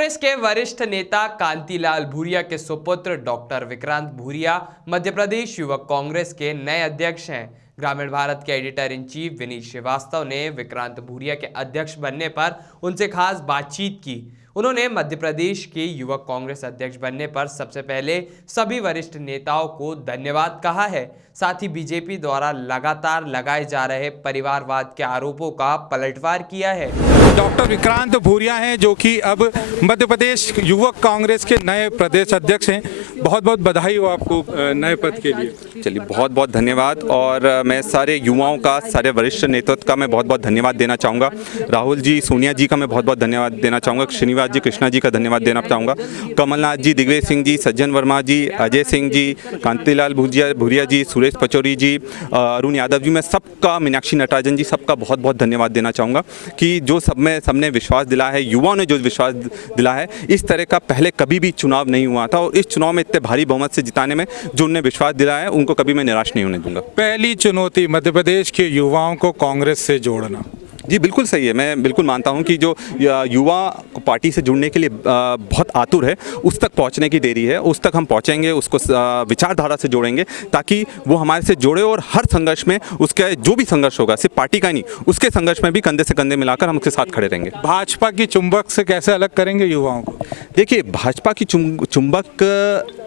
कांग्रेस के वरिष्ठ नेता कांतिलाल भूरिया के सुपुत्र डॉक्टर विक्रांत भूरिया मध्य प्रदेश युवक कांग्रेस के नए अध्यक्ष हैं। ग्रामीण भारत के editor in chief Vineet Shrivastava ने विक्रांत भूरिया के अध्यक्ष बनने पर उनसे खास बातचीत की। उन्होंने मध्य प्रदेश के युवक कांग्रेस अध्यक्ष बनने पर सबसे पहले सभी वरिष्ठ नेताओं को धन्यवाद कहा है। साथ ही बीजेपी द्वारा लगातार लगाए जा रहे परिवारवाद के आरोपों का पलटवार किया है। डॉक्टर विक्रांत भूरिया हैं जो कि अब मध्य प्रदेश युवक कांग्रेस के नए प्रदेश अध्यक्ष हैं। बहुत बहुत बधाई हो आपको नए पद के लिए। चलिए, बहुत बहुत धन्यवाद। और मैं सारे युवाओं का, सारे वरिष्ठ नेतृत्व का मैं बहुत बहुत धन्यवाद देना चाहूँगा। राहुल जी, सोनिया जी का मैं बहुत बहुत धन्यवाद देना चाहूँगा। श्रीनिवास जी, कृष्णा जी का धन्यवाद देना चाहूँगा। कमलनाथ जी, दिग्विजय सिंह जी, सज्जन वर्मा जी, अजय सिंह जी, कांतिलाल भूरिया जी, सुरेश पचौरी जी, अरुण यादव जी, मैं सबका, मीनाक्षी नटराजन जी, सबका बहुत बहुत धन्यवाद देना चाहूँगा कि जो सबने विश्वास दिलाया है, युवाओं ने जो विश्वास दिला है। इस तरह का पहले कभी भी चुनाव नहीं हुआ था और इस चुनाव में इतने भारी बहुमत से जिताने में जो उन्हें विश्वास दिलाया है, उनको कभी मैं निराश नहीं होने दूंगा। पहली चुनौती मध्य प्रदेश के युवाओं को कांग्रेस से जोड़ना। जी बिल्कुल सही है। मैं बिल्कुल मानता हूं कि जो युवा पार्टी से जुड़ने के लिए बहुत आतुर है, उस तक पहुंचने की देरी है। उस तक हम पहुंचेंगे, उसको विचारधारा से जोड़ेंगे ताकि वो हमारे से जुड़े और हर संघर्ष में, उसके जो भी संघर्ष होगा, सिर्फ पार्टी का नहीं, उसके संघर्ष में भी कंधे से कंधे मिलाकर हम उसके साथ खड़े रहेंगे। भाजपा की चुंबक से कैसे अलग करेंगे युवाओं को? देखिए, भाजपा की चुंबक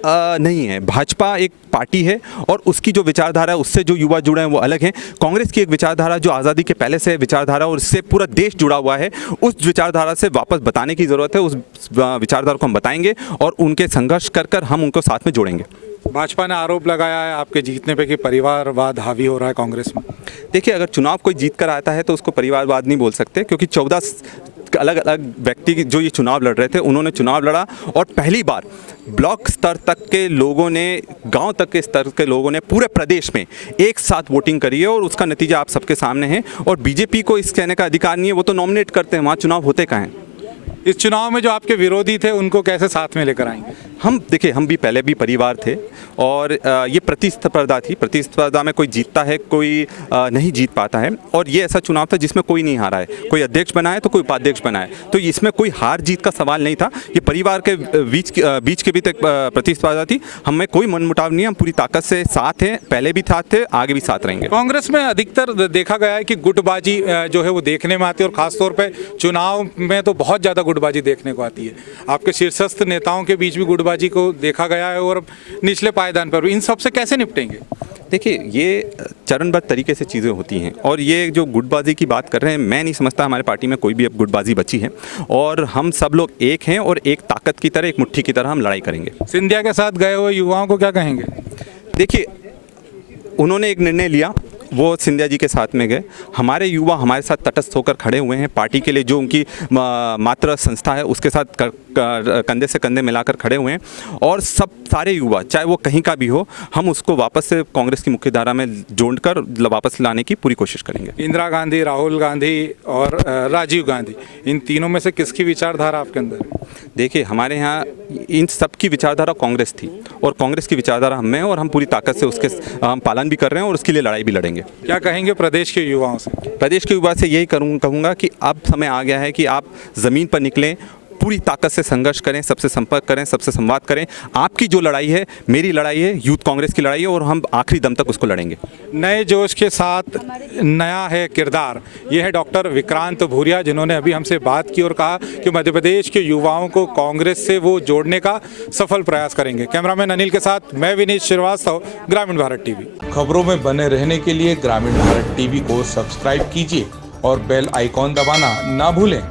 नहीं है। भाजपा एक पार्टी है और उसकी जो विचारधारा है, उससे जो युवा जुड़े हैं वो अलग हैं। कांग्रेस की एक विचारधारा जो आज़ादी के पहले से विचारधारा और इससे पूरा देश जुड़ा हुआ है, उस विचारधारा से वापस बताने की ज़रूरत है। उस विचारधारा को हम बताएंगे और उनके संघर्ष कर हम उनको साथ में जोड़ेंगे। भाजपा ने आरोप लगाया है आपके जीतने पे कि परिवारवाद हावी हो रहा है कांग्रेस में। देखिए, अगर चुनाव कोई जीत कर आता है तो उसको परिवारवाद नहीं बोल सकते, क्योंकि 14 अलग अलग व्यक्ति जो ये चुनाव लड़ रहे थे, उन्होंने चुनाव लड़ा और पहली बार ब्लॉक स्तर तक के लोगों ने, गांव तक के स्तर के लोगों ने पूरे प्रदेश में एक साथ वोटिंग करी है और उसका नतीजा आप सबके सामने है। और बीजेपी को इस कहने का अधिकार नहीं है, वो तो नॉमिनेट करते हैं, वहाँ चुनाव होते कहाँ हैं। इस चुनाव में जो आपके विरोधी थे उनको कैसे साथ में लेकर आएंगे? देखिए, हम भी पहले भी परिवार थे और ये प्रतिस्पर्धा थी। प्रतिस्पर्धा में कोई जीतता है, कोई नहीं जीत पाता है। और ये ऐसा चुनाव था जिसमें कोई नहीं हारा है। कोई अध्यक्ष बना है तो कोई उपाध्यक्ष बना है, तो इसमें कोई हार जीत का सवाल नहीं था। ये परिवार के बीच के भी तो एक प्रतिस्पर्धा थी। हमें कोई मनमुटाव नहीं है, हम पूरी ताकत से साथ हैं, पहले भी साथ थे, आगे भी साथ रहेंगे। कांग्रेस में अधिकतर देखा गया है कि गुटबाजी जो है वो देखने में आती है और खासतौर पर चुनाव में तो बहुत ज़्यादा गुटबाजी देखने को आती है। आपके शीर्षस्थ नेताओं के बीच भी गुटबाजी को देखा गया है और निचले पायदान पर भी। इन सब से कैसे निपटेंगे? देखिए, ये चरणबद्ध तरीके से चीज़ें होती हैं और ये जो गुटबाजी की बात कर रहे हैं, मैं नहीं समझता हमारे पार्टी में कोई भी अब गुटबाजी बची है। और हम सब लोग एक हैं और एक ताकत की तरह, एक मुट्ठी की तरह हम लड़ाई करेंगे। सिंधिया के साथ गए हुए युवाओं को क्या कहेंगे? देखिए, उन्होंने एक निर्णय लिया, वो सिंधिया जी के साथ में गए। हमारे युवा हमारे साथ तटस्थ होकर खड़े हुए हैं। पार्टी के लिए जो उनकी मात्र संस्था है, उसके साथ कंधे से कंधे मिलाकर खड़े हुए हैं। और सारे युवा, चाहे वो कहीं का भी हो, हम उसको वापस से कांग्रेस की मुख्य धारा में जोड़कर वापस लाने की पूरी कोशिश करेंगे। इंदिरा गांधी, राहुल गांधी और राजीव गांधी, इन तीनों में से किसकी विचारधारा आपके अंदर है? देखिए, हमारे यहाँ इन सब की विचारधारा कांग्रेस थी और कांग्रेस की विचारधारा हम में है और हम पूरी ताकत से उसके हम पालन भी कर रहे हैं और उसके लिए लड़ाई भी लड़ेंगे। क्या कहेंगे प्रदेश के युवाओं से? प्रदेश के युवा से यही कहूँगा कि अब समय आ गया है कि आप ज़मीन पर निकलें, पूरी ताकत से संघर्ष करें, सबसे संपर्क करें, सबसे संवाद करें। आपकी जो लड़ाई है, मेरी लड़ाई है, यूथ कांग्रेस की लड़ाई है और हम आखिरी दम तक उसको लड़ेंगे। नए जोश के साथ नया है किरदार, ये है डॉक्टर विक्रांत भूरिया, जिन्होंने अभी हमसे बात की और कहा कि मध्य प्रदेश के युवाओं को कांग्रेस से वो जोड़ने का सफल प्रयास करेंगे। कैमरामैन अनिल के साथ मैं विनीत श्रीवास्तव, ग्रामीण भारत टीवी। खबरों में बने रहने के लिए ग्रामीण भारत टीवी को सब्सक्राइब कीजिए और बेल आइकॉन दबाना ना भूलें।